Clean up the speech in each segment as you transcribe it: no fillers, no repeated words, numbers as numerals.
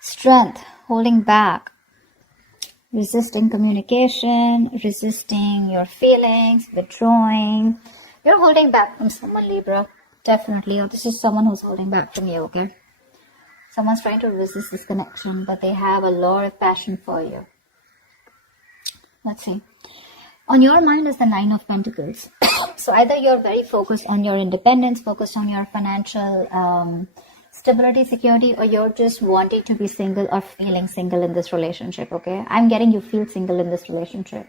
Strength, holding back, resisting communication, resisting your feelings, withdrawing. You're holding back from someone, Libra. Definitely. Or this is someone who's holding back from you, okay? Someone's trying to resist this connection, but they have a lot of passion for you. Let's see. On your mind is the Nine of Pentacles. So either you're very focused on your independence, focused on your financial stability, security, or you're just wanting to be single or feeling single in this relationship, okay? I'm getting you feel single in this relationship.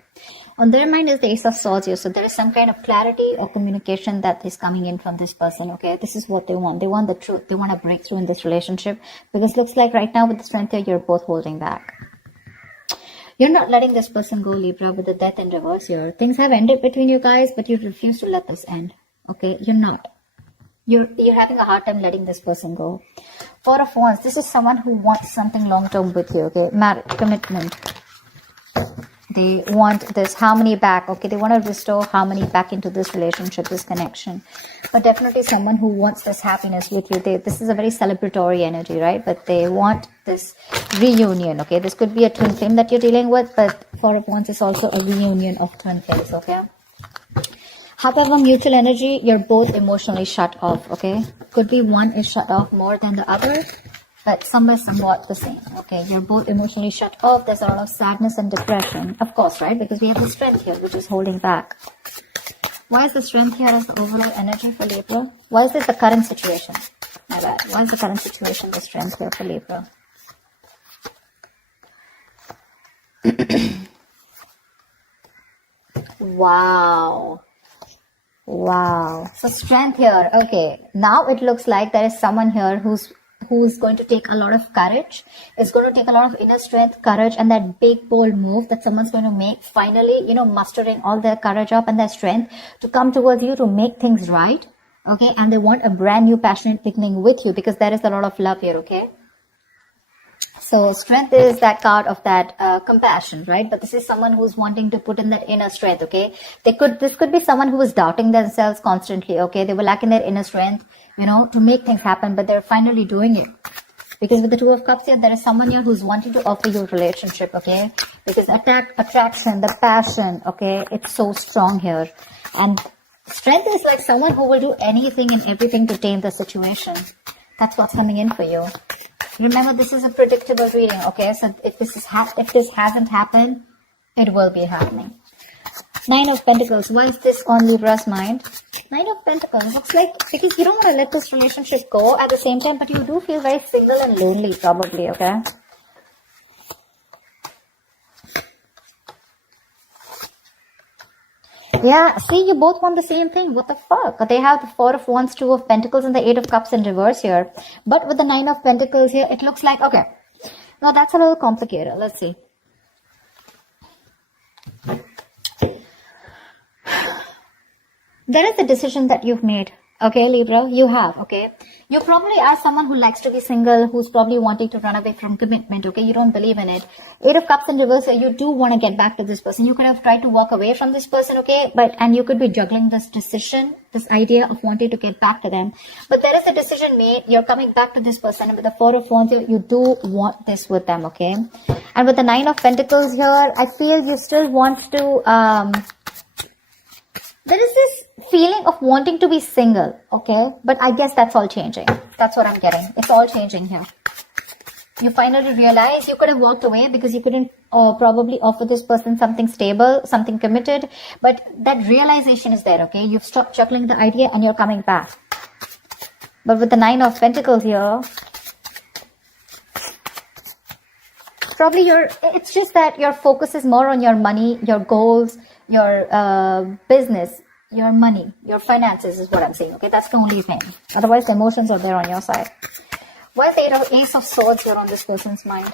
On their mind is the Ace of Swords here. So there is some kind of clarity or communication that is coming in from this person, okay? This is what they want. They want the truth. They want a breakthrough in this relationship. Because it looks like right now with the Strength here, you're both holding back. You're not letting this person go, Libra, with the Death in reverse here. Things have ended between you guys, but you refuse to let this end, okay? You're not. You're having a hard time letting this person go. Four of Wands. This is someone who wants something long-term with you, okay? Marriage, commitment. They want this harmony back, okay? They want to restore harmony back into this relationship, this connection. But definitely someone who wants this happiness with you. This is a very celebratory energy, right? But they want this reunion, okay? This could be a twin flame that you're dealing with, but Four of Wands is also a reunion of twin flames, okay? However, mutual energy, you're both emotionally shut off, okay? Could be one is shut off more than the other, but some is somewhat the same, okay? You're both emotionally shut off. There's a lot of sadness and depression, of course, right? Because we have the Strength here, which is holding back. Why is the Strength here as the overall energy for Libra? Why is this the current situation? My bad. Why is the current situation the Strength here for Libra? Wow. Wow. So Strength here. Okay. Now it looks like there is someone here who's going to take a lot of courage. It's going to take a lot of inner strength, courage, and that big bold move that someone's going to make, finally, you know, mustering all their courage up and their strength to come towards you to make things right. Okay. And they want a brand new passionate beginning with you because there is a lot of love here. Okay. So Strength is that card of that compassion, right? But this is someone who's wanting to put in that inner strength, okay? This could be someone who is doubting themselves constantly, okay? They were lacking their inner strength, you know, to make things happen, but they're finally doing it. Because with the Two of Cups here, there is someone here who's wanting to offer you a relationship, okay? Because attraction, the passion, okay? It's so strong here. And Strength is like someone who will do anything and everything to tame the situation. That's what's coming in for you. Remember, this is a predictable reading, okay? So if this hasn't happened, it will be happening. Nine of Pentacles. Why is this on Libra's mind? Nine of Pentacles. Looks like because you don't want to let this relationship go at the same time, but you do feel very single and lonely, probably, okay? Yeah, see, you both want the same thing. What the fuck? They have the Four of Wands, Two of Pentacles, and the Eight of Cups in reverse here. But with the Nine of Pentacles here, it looks like, okay. Now that's a little complicated. Let's see. There is a decision that you've made. Okay, Libra, you have, okay? You probably are someone who likes to be single, who's probably wanting to run away from commitment, okay? You don't believe in it. Eight of Cups in reverse, you do want to get back to this person. You could have tried to walk away from this person, okay? And you could be juggling this decision, this idea of wanting to get back to them. But there is a decision made. You're coming back to this person. And with the Four of Wands, you do want this with them, okay? And with the Nine of Pentacles here, I feel you still want to, there is this feeling of wanting to be single, okay? But I guess that's all changing. That's what I'm getting. It's all changing here. You finally realize you could have walked away because you couldn't probably offer this person something stable, something committed. But that realization is there, okay? You've stopped juggling the idea and you're coming back. But with the Nine of Pentacles here, probably it's just that your focus is more on your money, your goals, your business, your money, your finances is what I'm saying, okay? That's the only thing. Otherwise, the emotions are there on your side. Why is the Ace of Swords here on this person's mind?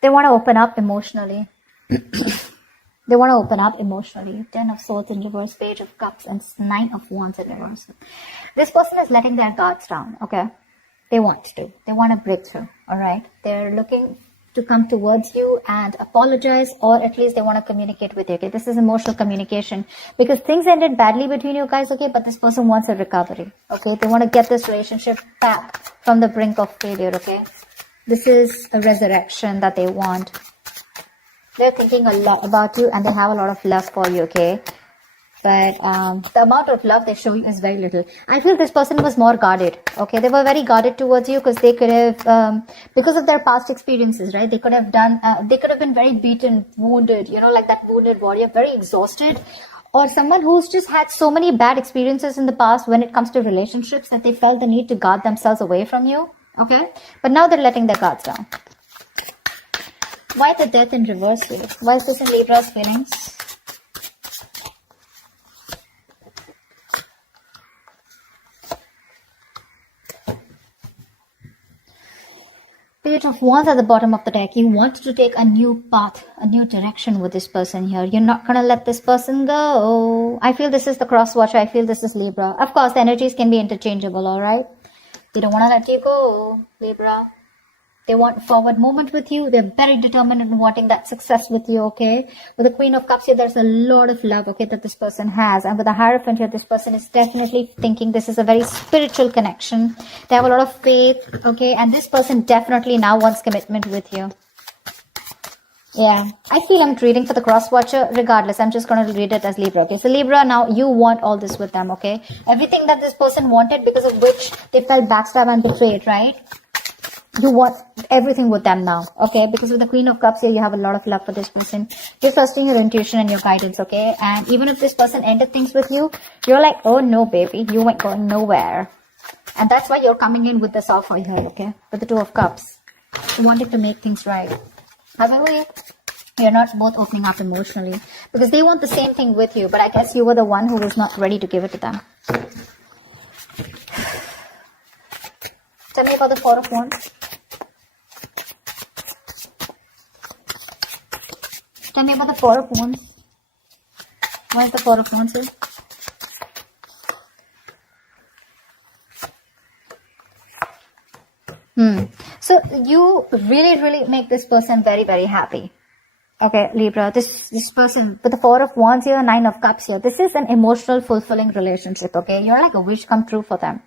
They want to open up emotionally. They want to open up emotionally. Ten of Swords in reverse, Page of Cups, and Nine of Wands in reverse. This person is letting their guards down, okay? They want to. They want a breakthrough, all right? They're looking to come towards you and apologize, or at least they want to communicate with you, okay? This is emotional communication, because things ended badly between you guys, okay? But this person wants a recovery, okay? They want to get this relationship back from the brink of failure, okay? This is a resurrection that they want. They're thinking a lot about you and they have a lot of love for you, okay? But the amount of love they show you is very little. I feel this person was more guarded, okay? They were very guarded towards you because they could have, because of their past experiences, right? They could have been very beaten, wounded, you know, like that wounded warrior, very exhausted. Or someone who's just had so many bad experiences in the past when it comes to relationships that they felt the need to guard themselves away from you, okay? But now they're letting their guards down. Why the death in reverse here? Why is this in Libra's feelings? Page of Wands at the bottom of the deck. You want to take a new path, a new direction with this person here. You're not going to let this person go. I feel this is the cross watcher. I feel this is Libra. Of course, the energies can be interchangeable, alright? They don't want to let you go, Libra. They want forward movement with you. They're very determined in wanting that success with you, okay? With the Queen of Cups here, there's a lot of love, okay, that this person has. And with the Hierophant here, this person is definitely thinking this is a very spiritual connection. They have a lot of faith, okay? And this person definitely now wants commitment with you. Yeah, I feel I'm reading for the cross watcher. Regardless, I'm just going to read it as Libra, okay? So Libra, now you want all this with them, okay? Everything that this person wanted, because of which they felt backstabbed and betrayed, right? You want everything with them now, okay? Because with the Queen of Cups here, you have a lot of love for this person. You're trusting your intuition and your guidance, okay? And even if this person ended things with you, you're like, oh no, baby, you ain't going nowhere. And that's why you're coming in with the Sulfur here, okay? With the Two of Cups. You wanted to make things right. However, you're not both opening up emotionally. Because they want the same thing with you, but I guess you were the one who was not ready to give it to them. Tell me about the Four of Wands. Tell me about the Four of Wands. Why is the Four of Wands here? So you really make this person very happy. Okay, Libra, this person with the Four of Wands here, Nine of Cups here. This is an emotional fulfilling relationship, okay? You're like a wish come true for them.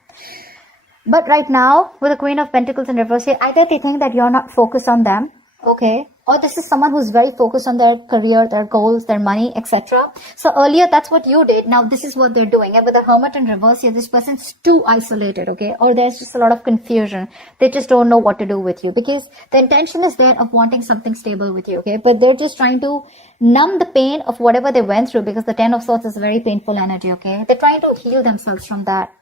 But right now, with the Queen of Pentacles in reverse here, either they think that you're not focused on them, okay? Or this is someone who's very focused on their career, their goals, their money, etc. So earlier, that's what you did. Now this is what they're doing. And with the Hermit in reverse here, this person's too isolated, okay? Or there's just a lot of confusion. They just don't know what to do with you. Because the intention is there of wanting something stable with you, okay? But they're just trying to numb the pain of whatever they went through. Because the Ten of Swords is a very painful energy, okay? They're trying to heal themselves from that.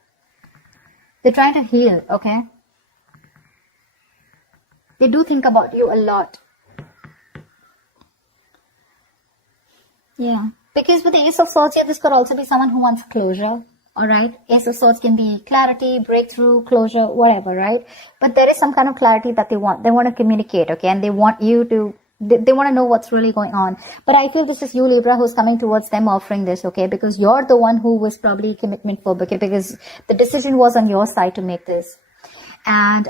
They're trying to heal, okay? They do think about you a lot. Yeah. Because with the Ace of Swords here, this could also be someone who wants closure. Alright? Ace of Swords can be clarity, breakthrough, closure, whatever, right? But there is some kind of clarity that they want. They want to communicate, okay? And they want you to... They want to know what's really going on. But I feel this is you, Libra, who's coming towards them offering this, okay? Because you're the one who was probably commitment phobic, okay? Because the decision was on your side to make this. And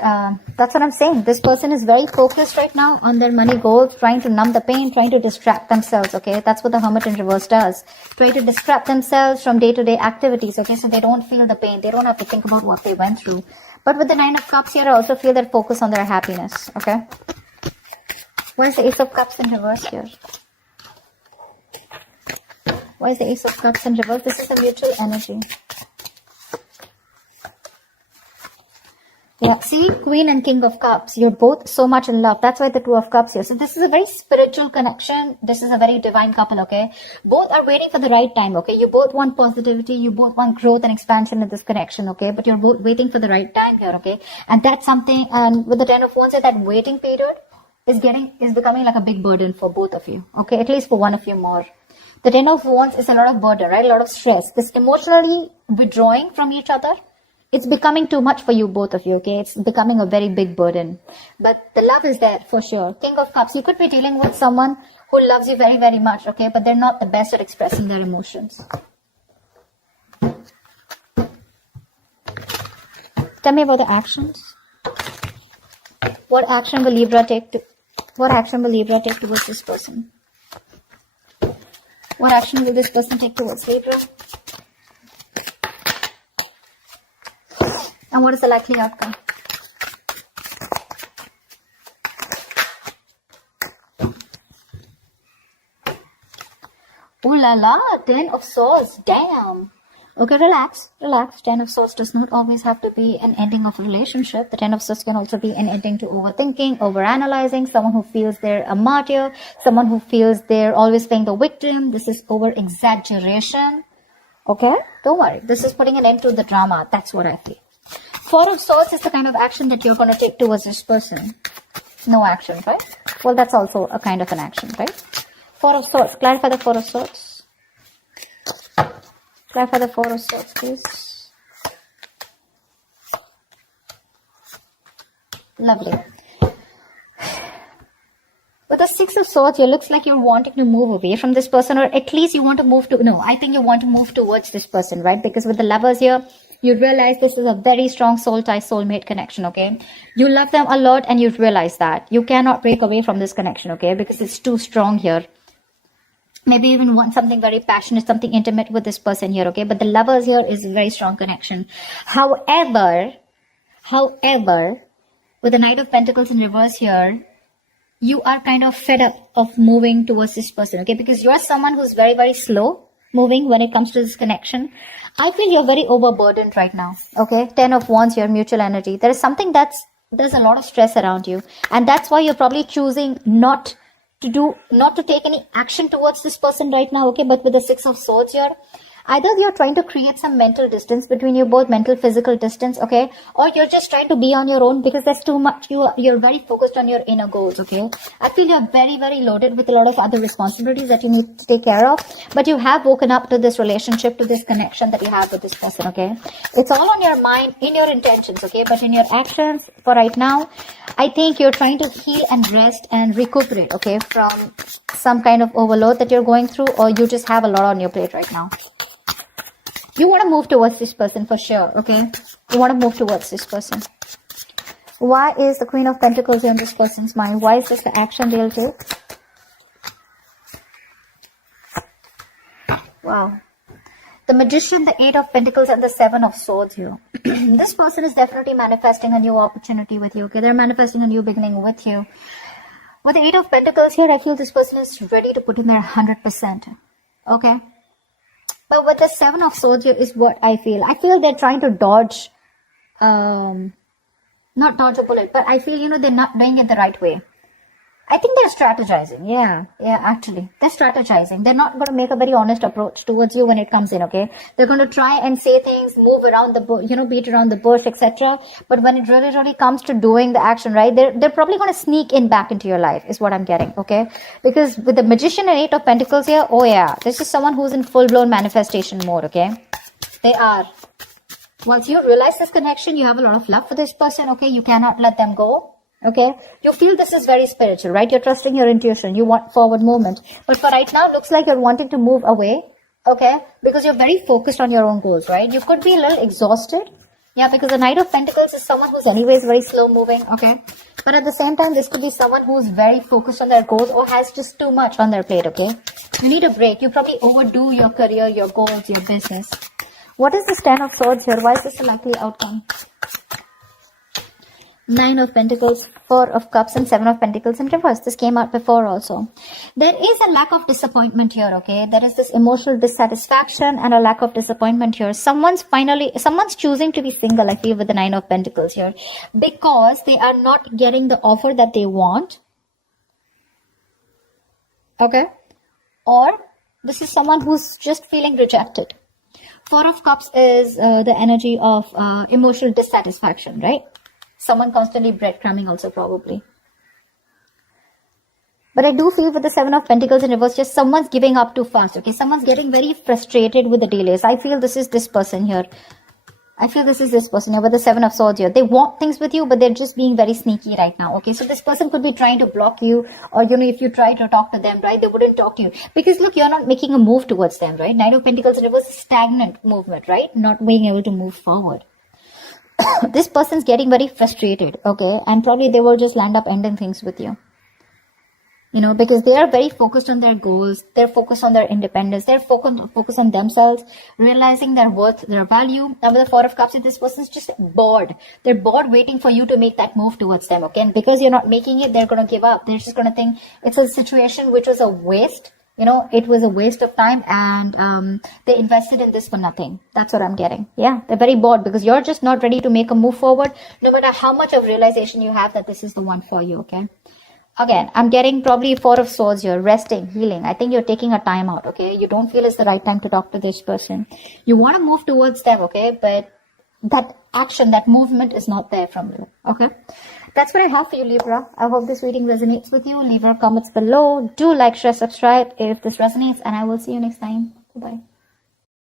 that's what I'm saying. This person is very focused right now on their money goals, trying to numb the pain, trying to distract themselves, okay? That's what the Hermit in reverse does. Try to distract themselves from day-to-day activities, okay? So they don't feel the pain. They don't have to think about what they went through. But with the Nine of Cups here, I also feel that focus on their happiness, okay? Why is the Ace of Cups in reverse here? Why is the Ace of Cups in reverse? This is a mutual energy. Yeah, see, Queen and King of Cups, you're both so much in love. That's why the Two of Cups here. So this is a very spiritual connection. This is a very divine couple, okay? Both are waiting for the right time, okay? You both want positivity. You both want growth and expansion in this connection, okay? But you're both waiting for the right time here, okay? And that's something, and with the Ten of Wands, that waiting period is becoming like a big burden for both of you, okay? At least for one of you more. The Ten of Wands is a lot of burden, right? A lot of stress. This emotionally withdrawing from each other, it's becoming too much for you, both of you, okay? It's becoming a very big burden. But the love is there for sure. King of Cups, you could be dealing with someone who loves you very much, okay? But they're not the best at expressing their emotions. Tell me about the actions. What action will Libra take to What action will Libra take towards this person? What action will this person take towards Libra? And what is the likely outcome? Ooh la la, 10 of Swords, damn. Okay, relax. Relax. 10 of Swords does not always have to be an ending of a relationship. The 10 of Swords can also be an ending to overthinking, overanalyzing, someone who feels they're a martyr, someone who feels they're always playing the victim. This is over-exaggeration. Okay? Don't worry. This is putting an end to the drama. That's what I feel. 4 of Swords is the kind of action that you're going to take towards this person. No action, right? Well, that's also a kind of an action, right? 4 of Swords. Clarify the 4 of Swords. Clarify the 4 of Swords, please. Lovely. With the 6 of Swords, it looks like you're wanting to move away from this person, or at least you want to move to, no, I think you want to move towards this person, right? Because with the Lovers here, you realize this is a very strong soul tie, soulmate connection, okay? You love them a lot and you realize that. You cannot break away from this connection, okay? Because it's too strong here. Maybe even want something very passionate, something intimate with this person here, okay? But the Lovers here is a very strong connection. However, with the Knight of Pentacles in reverse here, you are kind of fed up of moving towards this person, okay? Because you're someone who's very, very slow moving when it comes to this connection. I feel you're very overburdened right now, okay? 10 of Wands here, mutual energy. There is something there's a lot of stress around you. And that's why you're probably choosing not to take any action towards this person right now, okay? But with the 6 of Swords here, either you're trying to create some mental distance between you both, mental, physical distance, okay? Or you're just trying to be on your own because there's too much, you're very focused on your inner goals, okay? I feel you're very, very loaded with a lot of other responsibilities that you need to take care of, but you have woken up to this relationship, to this connection that you have with this person, okay? It's all on your mind, in your intentions, okay? But in your actions, for right now, I think you're trying to heal and rest and recuperate, okay? From some kind of overload that you're going through, or you just have a lot on your plate right now. You want to move towards this person for sure, okay? You want to move towards this person. Why is the Queen of Pentacles in this person's mind? Why is this the action they'll take? Wow. The Magician, the 8 of Pentacles, and the 7 of Swords here. This person is definitely manifesting a new opportunity with you, okay? They're manifesting a new beginning with you. With the 8 of Pentacles here, I feel this person is ready to put in their 100%, okay? But with the 7 of Swords here is what I feel. I feel they're trying to dodge, not dodge a bullet, but I feel, they're not doing it the right way. I think they're strategizing. Yeah, actually. They're strategizing. They're not going to make a very honest approach towards you when it comes in, okay? They're going to try and say things, move around the bush, beat around the bush, etc. But when it really, really comes to doing the action, right, they're probably going to sneak in back into your life, is what I'm getting, okay? Because with the Magician and 8 of Pentacles here, oh yeah, this is someone who's in full-blown manifestation mode, okay? They are. Once you realize this connection, you have a lot of love for this person, okay? You cannot let them go. Okay, you feel this is very spiritual, right? You're trusting your intuition. You want forward movement. But for right now, it looks like you're wanting to move away, okay? Because you're very focused on your own goals, right? You could be a little exhausted. Yeah, because the Knight of Pentacles is someone who's anyways very slow moving, okay? But at the same time, this could be someone who's very focused on their goals or has just too much on their plate, okay? You need a break. You probably overdo your career, your goals, your business. What is this 10 of Swords here? Why is this a likely outcome? 9 of Pentacles, 4 of Cups, and 7 of Pentacles in reverse. This came out before also. There is a lack of disappointment here, okay? There is this emotional dissatisfaction and a lack of disappointment here. Someone's choosing to be single, I feel, with the 9 of Pentacles here. Because they are not getting the offer that they want. Okay? Or this is someone who's just feeling rejected. 4 of Cups is the energy of emotional dissatisfaction, right? Someone constantly breadcrumbing also probably. But I do feel with the 7 of Pentacles in reverse, just someone's giving up too fast, okay? Someone's getting very frustrated with the delays. I feel this is this person here. I feel this is this person here with the 7 of Swords here. They want things with you, but they're just being very sneaky right now, okay? So this person could be trying to block you, or, if you try to talk to them, right, they wouldn't talk to you. Because, look, you're not making a move towards them, right? 9 of Pentacles in reverse is stagnant movement, right? Not being able to move forward. This person's getting very frustrated, okay? And probably they will just land up ending things with you. You know, because they are very focused on their goals. They're focused on their independence. They're focused on themselves, realizing their worth, their value. Now with the Four of Cups, this person's just bored. They're bored waiting for you to make that move towards them, okay? And because you're not making it, they're going to give up. They're just going to think it's a situation which was a waste. You know, it was a waste of time, and they invested in this for nothing. That's what I'm getting. Yeah, they're very bored because you're just not ready to make a move forward, no matter how much of realization you have that this is the one for you, okay? Again, I'm getting probably Four of Swords here, resting, healing. I think you're taking a time out, okay? You don't feel it's the right time to talk to this person. You want to move towards them, okay? But that action, that movement is not there from you, okay? That's what I have for you, Libra. I hope this reading resonates with you. Leave your comments below. Do like, share, subscribe if this resonates, and I will see you next time. Bye-bye.